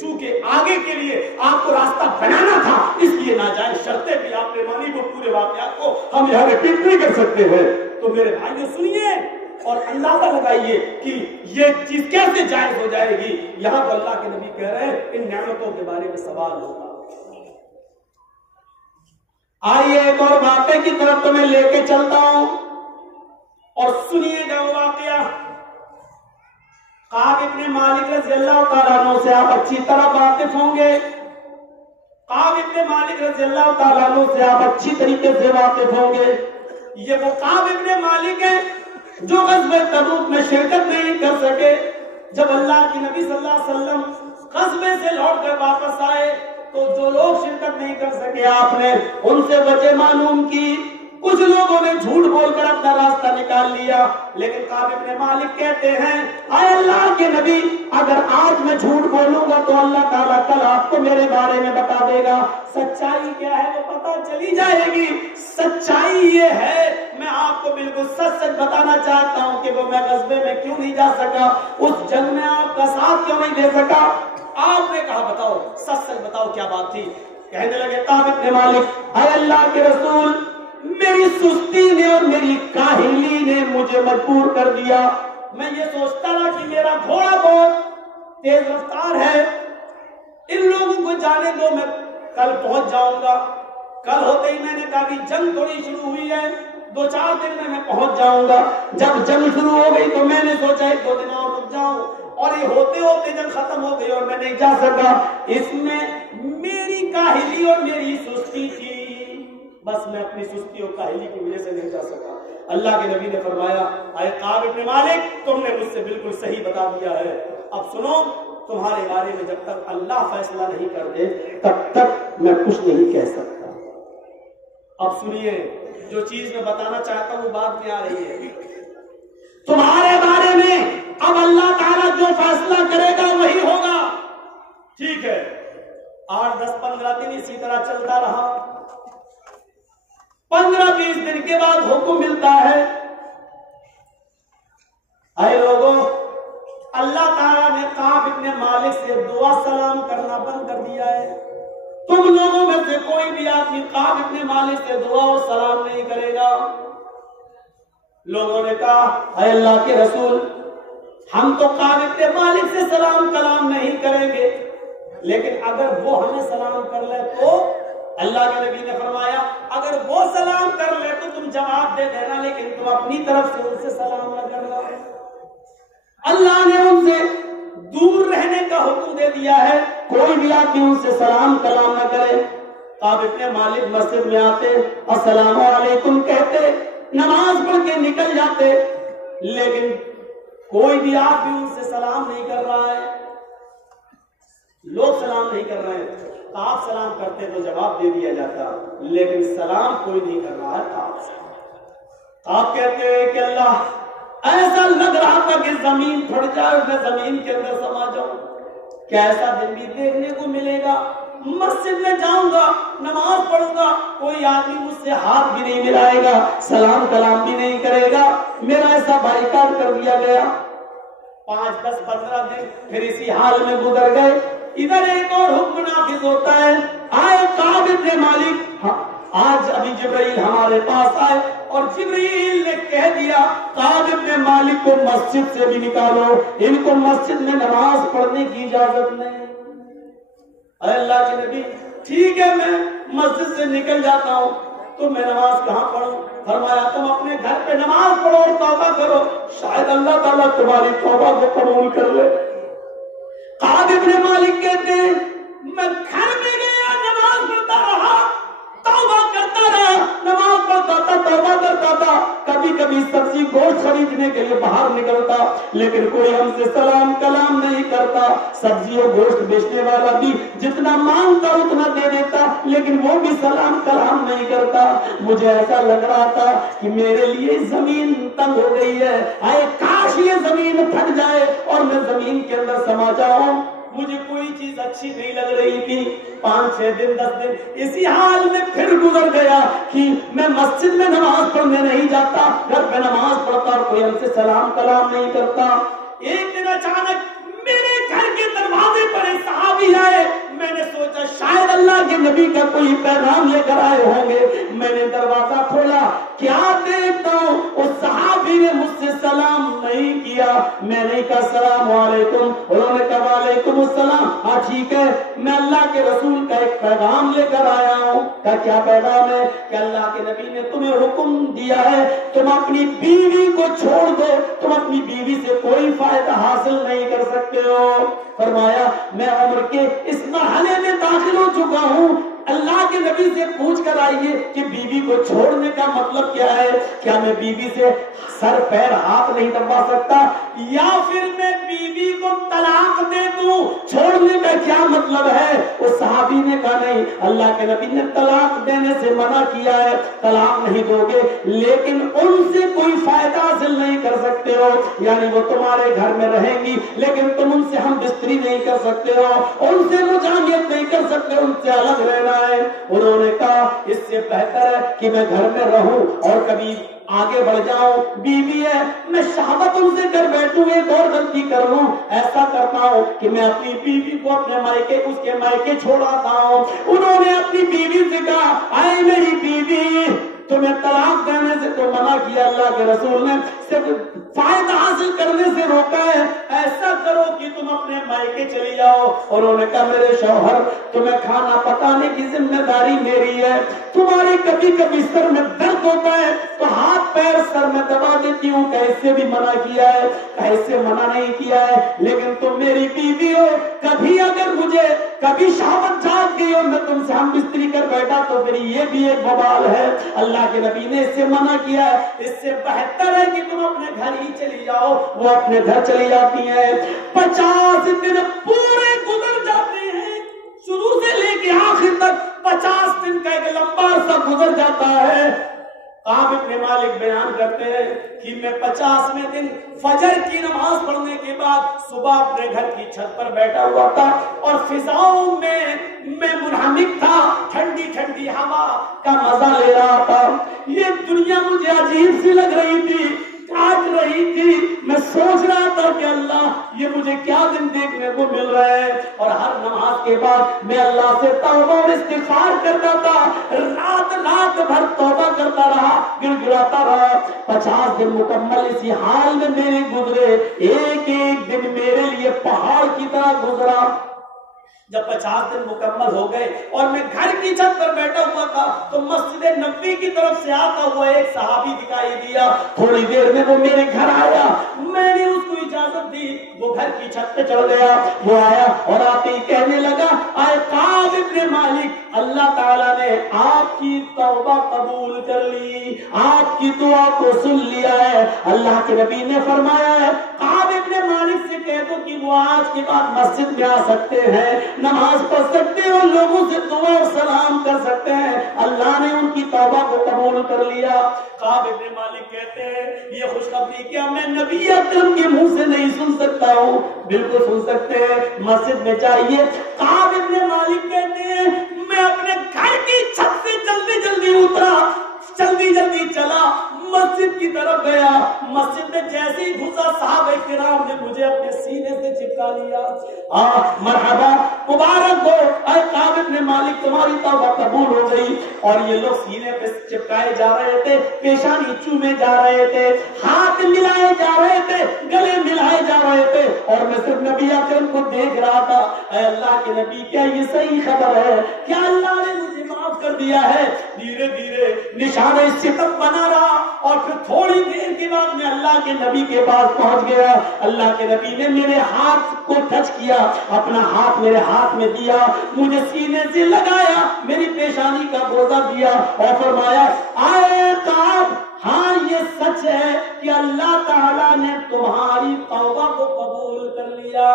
چونکہ آگے کے لیے آپ کو راستہ بنانا تھا، اس لیے ناجائز شرطیں بھی آپ نے مانی، وہ پورے واقعات کو ہم یہاں ریپیٹ نہیں کر سکتے ہیں۔ تو میرے بھائیو سنیے اور اندازہ لگائیے کہ یہ چیز کیسے جائز ہو جائے گی۔ یہاں تو اللہ کے نبی کہہ رہے ہیں ان نعمتوں کے بارے میں سوال ہوگا۔ آئیے ایک اور واقعے کی طرف تو میں لے کے چلتا ہوں اور سنیے گا وہ واقعہ۔ کعب ابن مالک رضی اللہ تعالیٰ عنہ سے آپ اچھی طرح واقف ہوں گے۔ کعب ابن مالک رضی اللہ تعالیٰ عنہ سے آپ اچھی طریقے سے واقف ہوں گے۔ یہ وہ کعب ابن مالک ہے جو غزوہ تبوک میں شرکت نہیں کر سکے۔ جب اللہ کی نبی صلی اللہ علیہ وسلم غزوے سے لوٹ کر واپس آئے تو جو لوگ شرکت نہیں کر سکے آپ نے ان سے وجہ معلوم کی۔ کچھ لوگوں نے جھوٹ بول کر اپنا راستہ نکال لیا، لیکن کعب ابن مالک کہتے ہیں اے اللہ کے نبی، اگر آج میں جھوٹ بولوں گا تو اللہ تعالیٰ کل آپ کو میرے بارے میں بتا دے گا۔ سچائی کیا ہے وہ پتا چلی جائے گی۔ سچائی یہ ہے، میں آپ کو بالکل سچ سچ بتانا چاہتا ہوں کہ وہ میں غزوے میں کیوں نہیں جا سکا، اس جنگ میں آپ کا ساتھ کیوں نہیں دے سکا۔ آپ نے کہا بتاؤ، سچ سچ بتاؤ کیا بات تھی۔ کہنے لگے کعب ابن مالک اے اللہ کے رسول، میری سستی نے اور میری کاہلی نے مجھے مجبور کر دیا۔ میں یہ سوچتا رہا کہ میرا گھوڑا بہت تیز رفتار ہے، ان لوگوں کو جانے دو، میں کل پہنچ جاؤں گا۔ کل ہوتے ہی میں نے کہا کہ جنگ تھوڑی شروع ہوئی ہے، 2-4 دن میں پہنچ جاؤں گا۔ جب جنگ شروع ہو گئی تو میں نے سوچا 1-2 دن اور رک جاؤں، اور یہ ہوتے ہوتے جنگ ختم ہو گئی اور میں نہیں جا سکا۔ اس میں میری کاہلی اور میری سستی تھی، بس میں اپنی سستی اور کاہلی کی وجہ سے نہیں جا سکا۔ اللہ کے نبی نے فرمایا اے کعب ابن مالک، تم نے مجھ سے بالکل صحیح بتا دیا ہے۔ اب سنو، تمہارے بارے میں جب تک اللہ فیصلہ نہیں کر دے تب تک میں کچھ نہیں کہہ سکتا۔ اب سنیے، جو چیز میں بتانا چاہتا ہوں وہ بات میں آ رہی ہے۔ تمہارے بارے میں اب اللہ تعالیٰ جو فیصلہ کرے گا وہی ہوگا، ٹھیک ہے۔ 8-10-15 دن اسی طرح چلتا رہا۔ 15-20 دن کے بعد حکم ملتا ہے اے لوگوں، اللہ تعالیٰ نے کعب ابن مالک سے دعا سلام کرنا بند کر دیا ہے۔ تم لوگوں میں سے کوئی بھی آدمی کعب ابن مالک سے دعا اور سلام نہیں کرے گا۔ لوگوں نے کہا اے اللہ کے رسول، ہم تو کعب ابن مالک سے سلام کلام نہیں کریں گے، لیکن اگر وہ ہمیں سلام کر لے تو؟ اللہ کے نبی نے فرمایا اگر وہ سلام کر لے تو تم جواب دے دینا، لیکن تم اپنی طرف سے ان سے سلام نہ کرنا۔ اللہ نے ان سے دور رہنے کا حکم دے دیا ہے، کوئی بھی آدمی ان سے سلام کلام نہ کرے۔ کعب ابن مالک مسجد میں آتے، السلام علیکم کہتے، نماز پڑھ کے نکل جاتے، لیکن کوئی بھی آدمی ان سے سلام نہیں کر رہا ہے۔ لوگ سلام نہیں کر رہے ہیں، آپ سلام کرتے تو جواب دے دیا جاتا، لیکن سلام کوئی نہیں کر رہا ہے۔ آپ کہتے ہیں کہ اللہ، ایسا لگ رہا تھا کہ زمین پھٹ جائے، میں زمین کے اندر سما جاؤں، کیا ایسا دن بھی دیکھنے کو ملے گا؟ مسجد میں جاؤں گا، نماز پڑھوں گا، کوئی آدمی مجھ سے ہاتھ بھی نہیں ملائے گا، سلام کلام بھی نہیں کرے گا، میرا ایسا بائیکاٹ کر دیا گیا۔ 5-10-15 دن پھر اسی حال میں گزر گئے۔ ادھر ایک اور حکم نافذ ہوتا ہے، آئے کعب ابن مالک، آج ابھی جبرائیل ہمارے پاس آئے اور جبرائیل نے کہہ دیا کعب ابن مالک کو مسجد سے بھی نکالو، ان کو مسجد میں نماز پڑھنے کی اجازت نہیں۔ اے اللہ کے نبی، ٹھیک ہے میں مسجد سے نکل جاتا ہوں، تو میں نماز کہاں پڑھوں؟ فرمایا تم اپنے گھر پہ نماز پڑھو اور توبہ کرو، شاید اللہ تعالیٰ تمہاری توبہ کو قبول کر لے۔ کعب ابن مالک کہتے ہیں میں گھر میں گیا، نماز پڑھتا رہا، توبہ کرتا رہا، نماز پڑھتا تھا، توبہ کرتا تھا، کبھی کبھی سبزی گوشت خریدنے کے لیے باہر نکلتا، لیکن کوئی ہم سے سلام کلام نہیں کرتا۔ سبزی اور گوشت بیچنے والا بھی جتنا مانگتا اتنا دے دیتا، لیکن وہ بھی سلام کلام نہیں کرتا۔ مجھے ایسا لگ رہا تھا کہ میرے لیے زمین تنگ ہو گئی ہے، اے کاش یہ زمین پھٹ جائے اور میں زمین کے اندر سما جاؤں۔ مجھے کوئی چیز اچھی نہیں لگ رہی تھی۔ 5-6 دن 10 دن اسی حال میں پھر گزر گیا کہ میں مسجد میں نماز پڑھنے نہیں جاتا، گھر پہ نماز پڑھتا اور کوئی ہم سے سلام کلام نہیں کرتا۔ ایک دن اچانک میرے گھر کے دروازے پر ایک صحابی کوئی پیغام لے کر آئے ہوں گے. میں نے دروازہ کھولا, کیا دیکھتا ہوں اس صحابی نے مجھ سے سلام نہیں کیا. میں نے کہا السلام علیکم. انہوں نے کہا وعلیکم السلام. ہاں ٹھیک ہے, میں اللہ کے رسول کا ایک پیغام لے کر آیا ہوں. کہا کیا پیغام ہے؟ کہ اللہ کے نبی نے تمہیں حکم دیا ہے تم اپنی بیوی کو چھوڑ دو, تم اپنی بیوی سے کوئی فائدہ حاصل نہیں کر سکتے ہو. فرمایا میں عمر کے اس مرحلے میں داخل ہو چکا ہوں, اللہ کے نبی سے پوچھ کر آئیے کہ بیوی کو چھوڑنے کا مطلب کیا ہے. کیا میں بیوی سے سر پیر ہاتھ نہیں دبا سکتا, یا پھر میں بیوی کو طلاق دے دوں؟ چھوڑنے کا کیا مطلب ہے؟ اس صحابی نے کہا نہیں, اللہ کے نبی نے طلاق دینے سے منع کیا ہے, طلاق نہیں دو گے لیکن ان سے کوئی فائدہ حاصل نہیں کر سکتے ہو. یعنی وہ تمہارے گھر میں رہیں گی لیکن تم ان سے ہم بستری نہیں کر سکتے ہو, ان سے مجامعت نہیں کر سکتے, ان سے الگ رہنا ہے. انہوں نے کہا اس سے بہتر ہے کہ میں گھر میں رہوں اور کبھی آگے بڑھ جاؤں, بیوی ہے میں شہوت ان سے کر بیٹھوں, ایک اور غلطی کر لوں, ایسا کرتا ہوں کہ میں اپنی بیوی کو اپنے مائکے اس کے مائکے چھوڑاتا ہوں. انہوں نے اپنی بیوی سے کہا اے میری بیوی, تمہیں طلاق دینے سے تو منع کیا, اللہ کے رسول نے صرف فائدہ حاصل کرنے سے روکا ہے, ایسا کرو کہ تم اپنے مائکے چلی جاؤ. انہوں نے کہا میرے شوہر تمہیں کھانا پکانے کی ذمہ داری میری ہے, تمہاری کبھی کبھی سر میں درد ہوتا ہے تو ہاتھ پیر سر میں دبا دیتی ہوں, کیسے بھی منع کیا ہے, کیسے منع نہیں کیا ہے, لیکن تم میری بیوی ہو, کبھی اگر مجھے کبھی شہوت جاگ گئی اور میں تم سے ہم بستری کر بیٹھا تو پھر یہ بھی ایک وبال ہے. اللہ کے نبی نے اس سے منع کیا ہے, اس سے بہتر ہے کہ تم اپنے گھر ہی چلی جاؤ. وہ اپنے گھر چلی جاتی ہیں, 50 دن پورے گزر جاتے ہیں, شروع سے لے کے آخر تک 50 دن کا ایک لمبا عرصہ گزر جاتا ہے. کعب ابن مالک بیان کرتے ہیں کہ میں 50ویں دن فجر کی نماز پڑھنے کے بعد صبح اپنے گھر کی چھت پر بیٹھا ہوا تھا اور فضاؤں میں منہمک تھا, ٹھنڈی ٹھنڈی ہوا کا مزہ لے رہا تھا. یہ دنیا مجھے عجیب سی لگ رہی تھی, کاٹ رہی تھی. میں سوچ رہا تھا کہ اللہ یہ مجھے کیا دن دیکھنے کو مل رہے ہیں, اور ہر نماز کے بعد میں اللہ سے توبہ اور استغفار کرتا تھا, رات رات بھر توبہ کرتا رہا, گر گراتا رہا. 50 دن مکمل اسی حال میں میرے گزرے, ایک ایک دن میرے لیے پہاڑ کی طرح گزرا. جب 50 دن مکمل ہو گئے اور میں گھر کی چھت پر بیٹھا ہوا تھا تو مسجد نبوی کی طرف سے آتا ہوا ایک صحابی دکھائی دیا. تھوڑی دیر میں وہ میرے گھر آیا, میں نے اس کو اجازت دی, وہ گھر کی چھت پہ چڑھ گیا. وہ آیا اور آتے ہی کہنے لگا اے کعب ابن مالک, اللہ تعالیٰ نے آپ کی توبہ قبول کر لی, آپ کی دعا کو سن لیا ہے. اللہ کے نبی نے فرمایا ہے کعب ابن مالک سے کہہ دو کہ وہ آج کے بعد مسجد میں آ سکتے ہیں, نماز پڑھ سکتے ہیں اور لوگوں سے دعا اور سلام کر سکتے ہیں, اللہ نے ان کی توبہ کو قبول کر لیا. کعب ابن مالک کہتے ہیں یہ خوشخبری کیا میں نبی اکرم کے منہ سے نہیں سن سکتا ہوں؟ بالکل سن سکتے ہیں, مسجد میں جائیے. کعب ابن مالک کہتے ہیں میں اپنے گھر کی چھت سے جلدی جلدی اترا, جلدی جلدی چلا, مسجد کی طرف گیا. مسجد میں جیسے ہی گھسا صحابہ کرام نے مجھے اپنے سینے سے چپکا لیا. مرحبا, مبارک ہو اے کعب ابن مالک, تمہاری توبہ قبول ہو گئی. اور یہ لوگ سینے پہ چپکائے جا رہے تھے, پیشانی چومے جا رہے تھے, ہاتھ ملائے جا رہے تھے, گلے ملائے جا رہے تھے, اور میں صرف نبی اکرم کو دیکھ رہا تھا. اے اللہ کے نبی, کیا یہ صحیح خبر ہے؟ کیا اللہ نے مجھے معاف کر دیا ہے؟ دھیرے دھیرے نشانہ ستم بنا رہا, اور پھر تھوڑی دیر کے بعد میں اللہ کے نبی کے پاس پہنچ گیا. اللہ کے نبی نے میرے ہاتھ کو ٹچ کیا, اپنا ہاتھ میرے ہاتھ میں دیا, مجھے سینے سے لگایا, میری پیشانی کا بوزہ دیا اور فرمایا اے کعب, ہاں یہ سچ ہے کہ اللہ تعالیٰ نے تمہاری توبہ کو قبول کر لیا.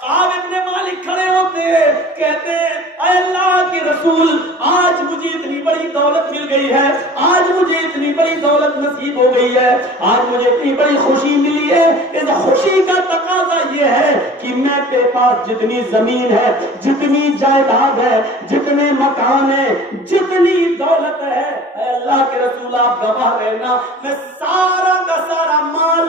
کعب ابن مالک کھڑے ہوتے کہتے اے اللہ کے رسول, آج مجھے اتنی بڑی دولت مل گئی ہے, آج مجھے اتنی بڑی دولت نصیب ہو گئی ہے, آج مجھے اتنی بڑی خوشی ملی ہے. اس خوشی کا تقاضا یہ ہے کہ میرے پاس جتنی زمین ہے, جتنی جائیداد ہے, جتنے مکان ہے, جتنی دولت ہے, اے اللہ کے رسول آپ گواہ رہنا, میں سارا کا سارا مال,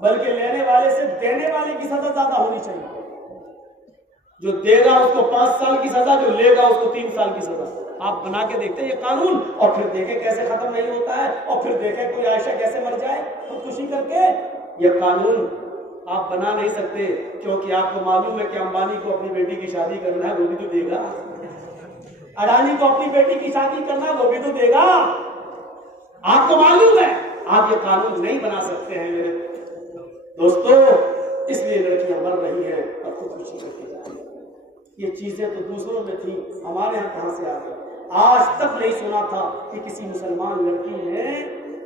بلکہ لینے والے سے دینے والے کی سزا زیادہ ہونی چاہیے. جو دے گا اس کو 5 سال کی سزا، جو لے گا اس کو 3 سال کی سزا. آپ بنا کے دیکھتے ہیں یہ قانون، اور پھر دیکھیں کیسے ختم نہیں ہوتا ہے، اور پھر دیکھیں کوئی عائشہ کیسے مر جائے خودکشی کر کے. یہ قانون آپ بنا نہیں سکتے، کیونکہ آپ کو معلوم ہے کہ امبانی کو اپنی بیٹی کی شادی کرنا ہے، وہ بھی تو دے گا. اڈانی کو اپنی بیٹی کی شادی کرنا ہے، وہ بھی تو دے گا. آپ کو معلوم ہے، آپ یہ قانون نہیں بنا سکتے ہیں میرے دوستو. اس لیے لڑکیاں مر رہی ہیں اور خودکشی کر کے جا رہی ہیں. یہ چیزیں تو دوسروں میں تھیں، ہمارے یہاں کہاں سے آ گئی؟ آج تک نہیں سنا تھا کہ کسی مسلمان لڑکی نے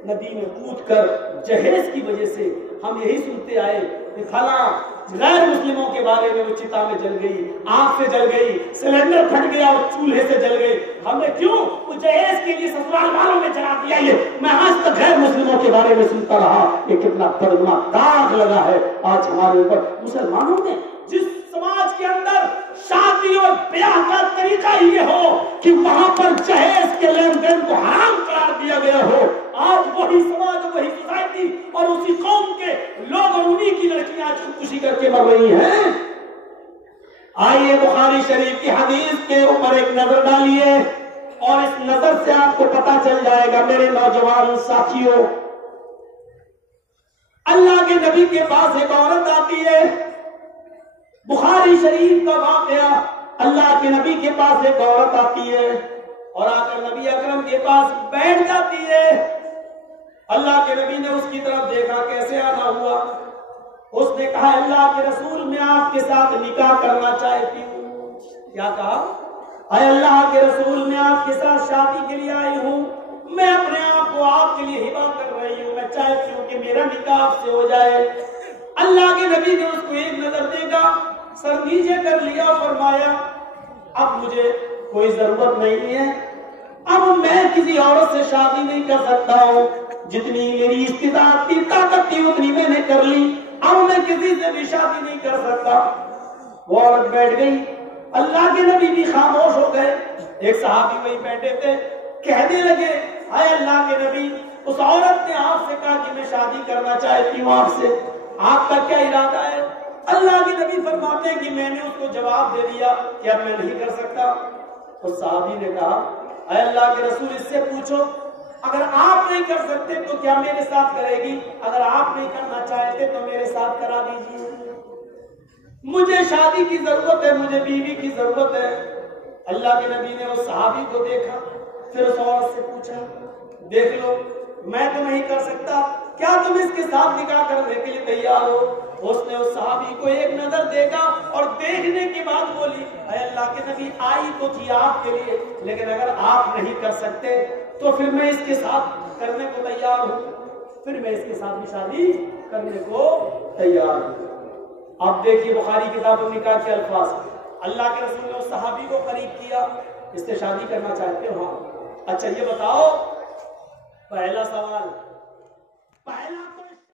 ندی میں کود کر جہیز کی وجہ سے. ہم یہی سنتے آئے کہ فلاں غیر مسلموں کے بارے میں وہ چتا میں جل گئی، آگ سے جل گئی، سلنڈر پھٹ گیا اور چولہے سے جل گئی. ہم نے کیوں وہ جہیز کے لیے سسرال والوں میں جلا دیا؟ یہ میں آج تک غیر مسلموں کے بارے میں سنتا رہا. یہ کتنا دردناک داغ لگا ہے آج ہمارے اوپر. مسلمانوں نے جس سماج کے اندر شادی اور بیاہ کا طریقہ یہ ہو کہ وہاں پر جہیز کے لین دین کو حرام قرار دیا گیا ہو، آج وہی سماج، وہی سوسائٹی اور اسی قوم کے لوگ اور انہی کی لڑکیاں آج خودکشی کر کے مر رہی ہیں. آئیے بخاری شریف کی حدیث کے اوپر ایک نظر ڈالیے، اور اس نظر سے آپ کو پتا چل جائے گا میرے نوجوان ساتھیوں. اللہ کے نبی کے پاس ایک عورت آتی ہے، بخاری شریف کا واقعہ. اللہ کے نبی کے پاس ایک عورت آتی ہے اور آ کر نبی اکرم کے پاس بیٹھ جاتی ہے. اللہ کے نبی نے اس کی طرف دیکھا، کیسے آنا ہوا؟ اس نے کہا اللہ کے رسول میں آپ کے ساتھ نکاح کرنا چاہتی ہوں. کیا کہا؟ اے اللہ کے رسول میں آپ کے ساتھ شادی کے لیے آئی ہوں، میں اپنے آپ کو آپ کے لیے ہبہ کر رہی ہوں، میں چاہتی ہوں کہ میرا نکاح آپ سے ہو جائے. اللہ کے نبی نے اس کو ایک نظر دیکھا، سر نیچے کر لیا، فرمایا اب مجھے کوئی ضرورت نہیں ہے، اب میں کسی عورت سے شادی نہیں کر سکتا ہوں. جتنی میری استطاعت کی طاقت تھی اتنی میں نے کر لی، اب میں کسی سے بھی شادی نہیں کر سکتا. وہ عورت بیٹھ گئی، اللہ کے نبی بھی خاموش ہو گئے. ایک صحابی وہی بیٹھے تھے، کہنے لگے اے اللہ کے نبی، اس عورت نے آپ سے کہا کہ میں شادی کرنا چاہتی ہوں آپ سے، آپ کا کیا ارادہ ہے؟ اللہ کے نبی فرماتے ہیں کہ میں نے اس کو جواب دے دیا کہ اب میں نہیں کر سکتا. اس صحابی نے کہا اے اللہ کے رسول اس سے پوچھو، اگر آپ نہیں کر سکتے تو کیا میرے ساتھ کرے گی؟ اگر آپ نہیں کرنا چاہتے تو میرے ساتھ کرا دیجیے، مجھے شادی کی ضرورت ہے، مجھے بیوی کی ضرورت ہے. اللہ کے نبی نے اس صحابی کو دیکھا، پھر اس عورت سے پوچھا دیکھ لو میں تو نہیں کر سکتا، کیا تم اس کے ساتھ نکاح کرنے کے لیے تیار ہو؟ اس نے اس صحابی کو ایک نظر دیکھا اور دیکھنے کے بعد بولی اے اللہ کے نبی آئی تو تھی آپ کے لیے، لیکن اگر آپ نہیں کر سکتے تو پھر میں اس کے ساتھ کرنے کو تیار ہوں، پھر میں اس کے ساتھ بھی شادی کرنے کو تیار ہوں. اب دیکھیے بخاری کتاب النکاح کے الفاظ، اللہ کے رسول نے اس صحابی کو قریب کیا، اس سے شادی کرنا چاہتے ہو؟ ہاں. اچھا یہ بتاؤ، پہلا سوال